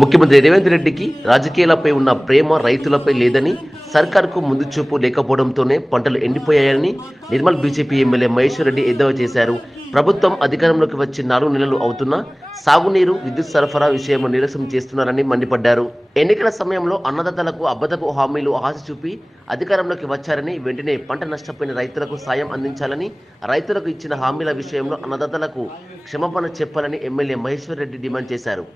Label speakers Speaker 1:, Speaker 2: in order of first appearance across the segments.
Speaker 1: ముఖ్యమంత్రి రేవంత్ రెడ్డికి రాజకీయాలపై ఉన్న ప్రేమ రైతులపై లేదని సర్కార్కు ముందు చూపు లేకపోవడంతోనే పంటలు ఎండిపోయాయని నిర్మల్ బీజేపీ ఎమ్మెల్యే మహేశ్వర్ రెడ్డి ఎద్దేవా చేశారు. ప్రభుత్వం అధికారంలోకి వచ్చి నాలుగు నెలలు అవుతున్నా సాగునీరు విద్యుత్ సరఫరా విషయంలో నిరసన చేస్తున్నారని మండిపడ్డారు. ఎన్నికల సమయంలో అన్నదాతలకు అబ్బతకు హామీలు ఆశ చూపి అధికారంలోకి వచ్చారని వెంటనే పంట నష్టపోయిన రైతులకు సాయం అందించాలని రైతులకు ఇచ్చిన హామీల విషయంలో అన్నదాతలకు క్షమాపణ చెప్పాలని ఎమ్మెల్యే మహేశ్వర్ రెడ్డి డిమాండ్ చేశారు.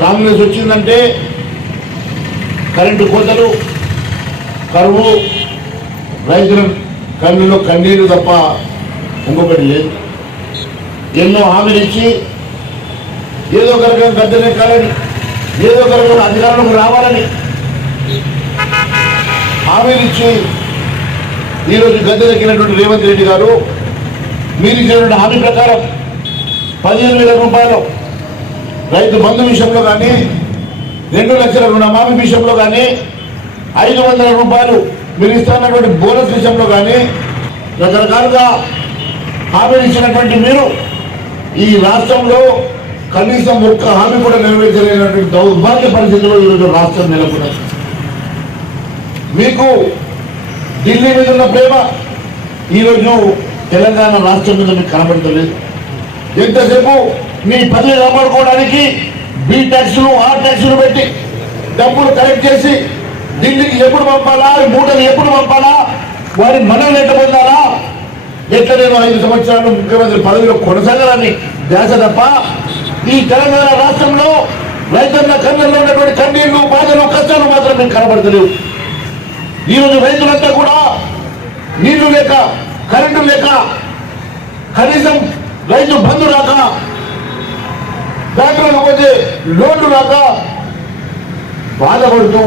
Speaker 2: కాంగ్రెస్ వచ్చిందంటే కరెంటు కోతలు కరువు రైతుల కన్నులో కన్నీరు తప్ప ఇంకొకటి లేదు. ఎన్నో హామీలు ఇచ్చి ఏదో ఒక రకంగా గద్దెనెక్కాలని ఏదో ఒక రకంగా అధికారంలోకి రావాలని హామీలు ఇచ్చి ఈరోజు గద్దెనెక్కినటువంటి రేవంత్ రెడ్డి గారు మీరు ఇచ్చినటువంటి హామీ ప్రకారం పదిహేను వేల రూపాయలు రైతు బంధు విషయంలో కానీ రెండు లక్షల రుణమాఫీ విషయంలో కానీ ఐదు వందల రూపాయలు మీరు ఇస్తున్నటువంటి బోనస్ విషయంలో కానీ రకరకాలుగా హామీలు ఇచ్చినటువంటి మీరు ఈ రాష్ట్రంలో కనీసం ఒక్క హామీ కూడా నెరవేర్చలేనటువంటి దౌర్భాగ్య పరిస్థితిలో ఈరోజు రాష్ట్రం నెలకొన్నది. మీకు ఢిల్లీ మీద ఉన్న ప్రేమ ఈరోజు తెలంగాణ రాష్ట్రం మీద మీకు కనబడతలేదు. ఎంతసేపు మీ పదవి కాపాడుకోవడానికి బి ట్యాక్స్లు ఆ ట్యాక్స్లు పెట్టి డబ్బులు కలెక్ట్ చేసి ఢిల్లీకి ఎప్పుడు పంపాలా మూటలు ఎప్పుడు పంపాలా వారి మనం ఎట్ట పొందాలా? ఎట్లా నేను ఐదు సంవత్సరాలు ముఖ్యమంత్రి పదవిలో కొనసాగాలని ధ్యాస తప్ప ఈ తెలంగాణ రాష్ట్రంలో రైతుల కన్నుల్లో ఉన్నటువంటి కన్నీళ్ళు బాధలు కష్టాలు మాత్రం మీకు కనబడతలేవు. ఈరోజు రైతులంతా కూడా నీళ్ళు లేక కరెంటు లేక కనీసం రైతు బంధు రాక లోన్లు రాక బాధపడుతూ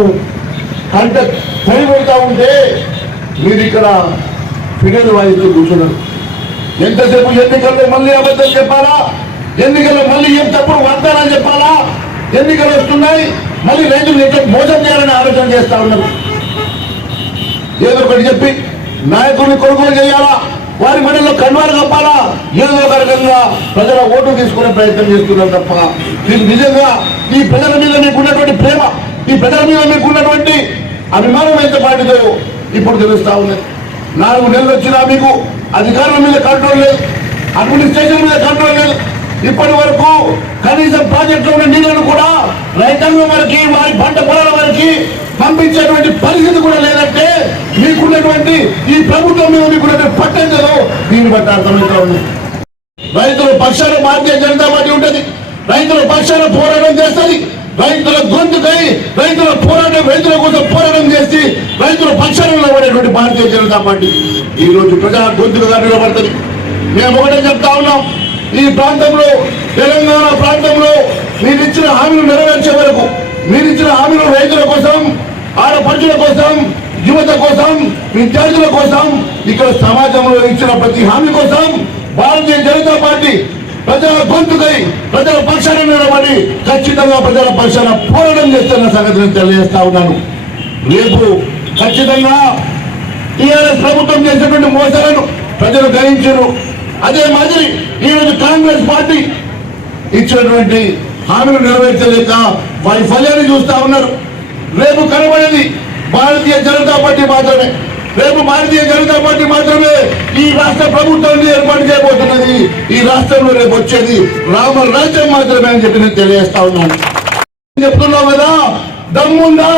Speaker 2: కంట పని ఉంటే మీరు ఇక్కడ ఫిగర్లు వాయిస్తూ కూర్చున్నారు. ఎంతసేపు ఎన్నికల్లో మళ్ళీ అబద్ధం చెప్పాలా? ఎన్నికల్లో మళ్ళీ ఏం తప్పుడు వాగ్దానాలు చెప్పాలా? ఎన్నికలు వస్తున్నాయి మళ్ళీ రైతులు ఎట్లా మోసం చేయాలని ఆలోచన చేస్తా ఉన్నారు. ఏదో ఒకటి చెప్పి నాయకుడిని కొనుగోలు చేయాలా? వారి మనలో కన్వాలు కప్పాలా? ఏదో ఒక రకంగా ప్రజల ఓటు తీసుకునే ప్రయత్నం చేస్తున్నారు తప్ప మీకు నిజంగా ఈ ప్రజల మీద మీకున్నటువంటి ప్రేమ ఈ ప్రజల మీద మీకున్నటువంటి అభిమానం ఎంత పాటిదో ఇప్పుడు తెలుస్తా ఉన్నది. నాలుగు నెలలు వచ్చినా మీకు అధికారుల మీద కంట్రోల్ లేదు అడ్మినిస్ట్రేషన్ మీద కంట్రోల్ లేదు. ఇప్పటి వరకు కనీసం ప్రాజెక్టులో ఉన్న నీళ్ళను కూడా రైతాంగం వారికి వారి పంట పొలాల వరకు పంపించేటువంటి పరిస్థితి కూడా లేదంటే మీకున్నటువంటి ఈ ప్రభుత్వం మీద మీకున్నటువంటి పట్టంజలో దీన్ని బట్టి అర్థమవుతా ఉంది. రైతుల పక్షాన భారతీయ జనతా పార్టీ ఉంటది. రైతుల పక్షాన పోరాటం చేస్తుంది. రైతుల గొంతుకై రైతుల పోరాటం రైతుల కోసం పోరాటం చేసి రైతుల పక్షాన నిలబడేటువంటి భారతీయ జనతా పార్టీ. ఈ రోజు ప్రజా గొంతుకగా నిలబడుతుంది. మేము ఒకటే చెప్తా ఉన్నాం. ఈ ప్రాంతంలో తెలంగాణ ప్రాంతంలో మీరు ఇచ్చిన హామీలు నెరవేర్చే వరకు మీరు ఇచ్చిన హామీలు రైతుల కోసం ఆడపడుచుల కోసం యువత కోసం విద్యార్థుల కోసం ఇక్కడ సమాజంలో ఇచ్చిన ప్రతి హామీ కోసం భారతీయ జనతా పార్టీ ప్రజల గొంతుకై ప్రజల పక్షాన నిలబడి ఖచ్చితంగా ప్రజల పక్షాన పోరాటం చేస్తున్న సంగతిని తెలియజేస్తా ఉన్నాను. రేపు ఖచ్చితంగా టీఆర్ఎస్ ప్రభుత్వం చేసినటువంటి మోసాలను ప్రజలు గ్రహించారు. అదే మాదిరి ఈరోజు కాంగ్రెస్ పార్టీ ఇచ్చినటువంటి హామీలు నెరవేర్చలేక వైఫల్యాన్ని చూస్తా ఉన్నారు. రేపు కనబడేది భారతీయ జనతా పార్టీ మాత్రమే. రేపు భారతీయ జనతా పార్టీ మాత్రమే ఈ రాష్ట్ర ప్రభుత్వాన్ని ఏర్పాటు చేయబోతున్నది. ఈ రాష్ట్రంలో రేపు వచ్చేది రామ రాజ్యం మాత్రమే అని చెప్పి నేను తెలియజేస్తా ఉన్నాను. చెప్తున్నావు కదా దమ్ముందా?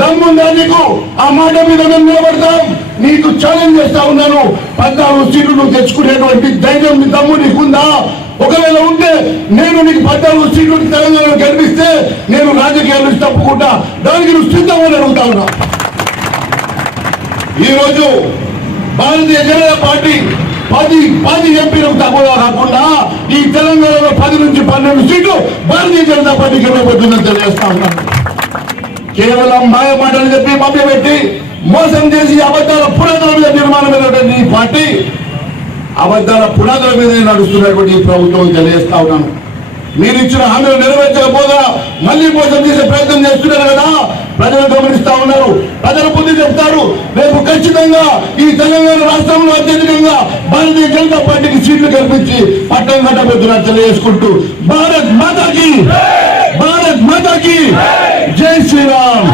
Speaker 2: దమ్ముందా నీకు? ఆ మాట మీద మేము నిలబడతాం. నీకు ఛాలెంజ్ చేస్తా ఉన్నాను. పద్నాలుగు సీట్లు నువ్వు తెచ్చుకునేటువంటి ధైర్యం దమ్ము నీకుందా? ఒకవేళ ఉంటే నేను నీకు పద్నాలుగు సీట్లు తెలంగాణలో గెలిపిస్తే నేను నుంచి తప్పుకుంటా దానికి నువ్వు సిద్ధమని అడుగుతా ఉన్నా. ఈరోజు భారతీయ జనతా పార్టీ పది పది ఎంపీలకు తక్కువ కాకుండా ఈ తెలంగాణలో పది నుంచి పన్నెండు సీట్లు భారతీయ జనతా పార్టీకి ఇవ్వబోతుందని తెలియజేస్తా ఉన్నాను కేవలం మాయ మాటలు చెప్పి మభ్యపెట్టి మోసం చేసి అబద్ధాల పునాదుల మీద నిర్మాణం అయినటువంటి ఈ పార్టీ అబద్ధాల పునాదుల మీద నడుస్తున్నటువంటి ఈ ప్రభుత్వం తెలియజేస్తా ఉన్నాను. మీరు ఇచ్చిన హామీలు నెరవేర్చకపోగా మళ్ళీ మోసం చేసే ప్రయత్నం చేస్తున్నారు కదా. ప్రజలు గమనిస్తా ఉన్నారు. ప్రజలు బుద్ధి చెప్తారు. రేపు ఖచ్చితంగా ఈ తెలంగాణ రాష్ట్రంలో అత్యధికంగా భారతీయ జనతా పార్టీకి సీట్లు కల్పించి పట్టం కట్టబోతున్నారు తెలియజేసుకుంటూ. భారత్ మాతాకి! భారత్ మాతాకి! జై శ్రీరామ్!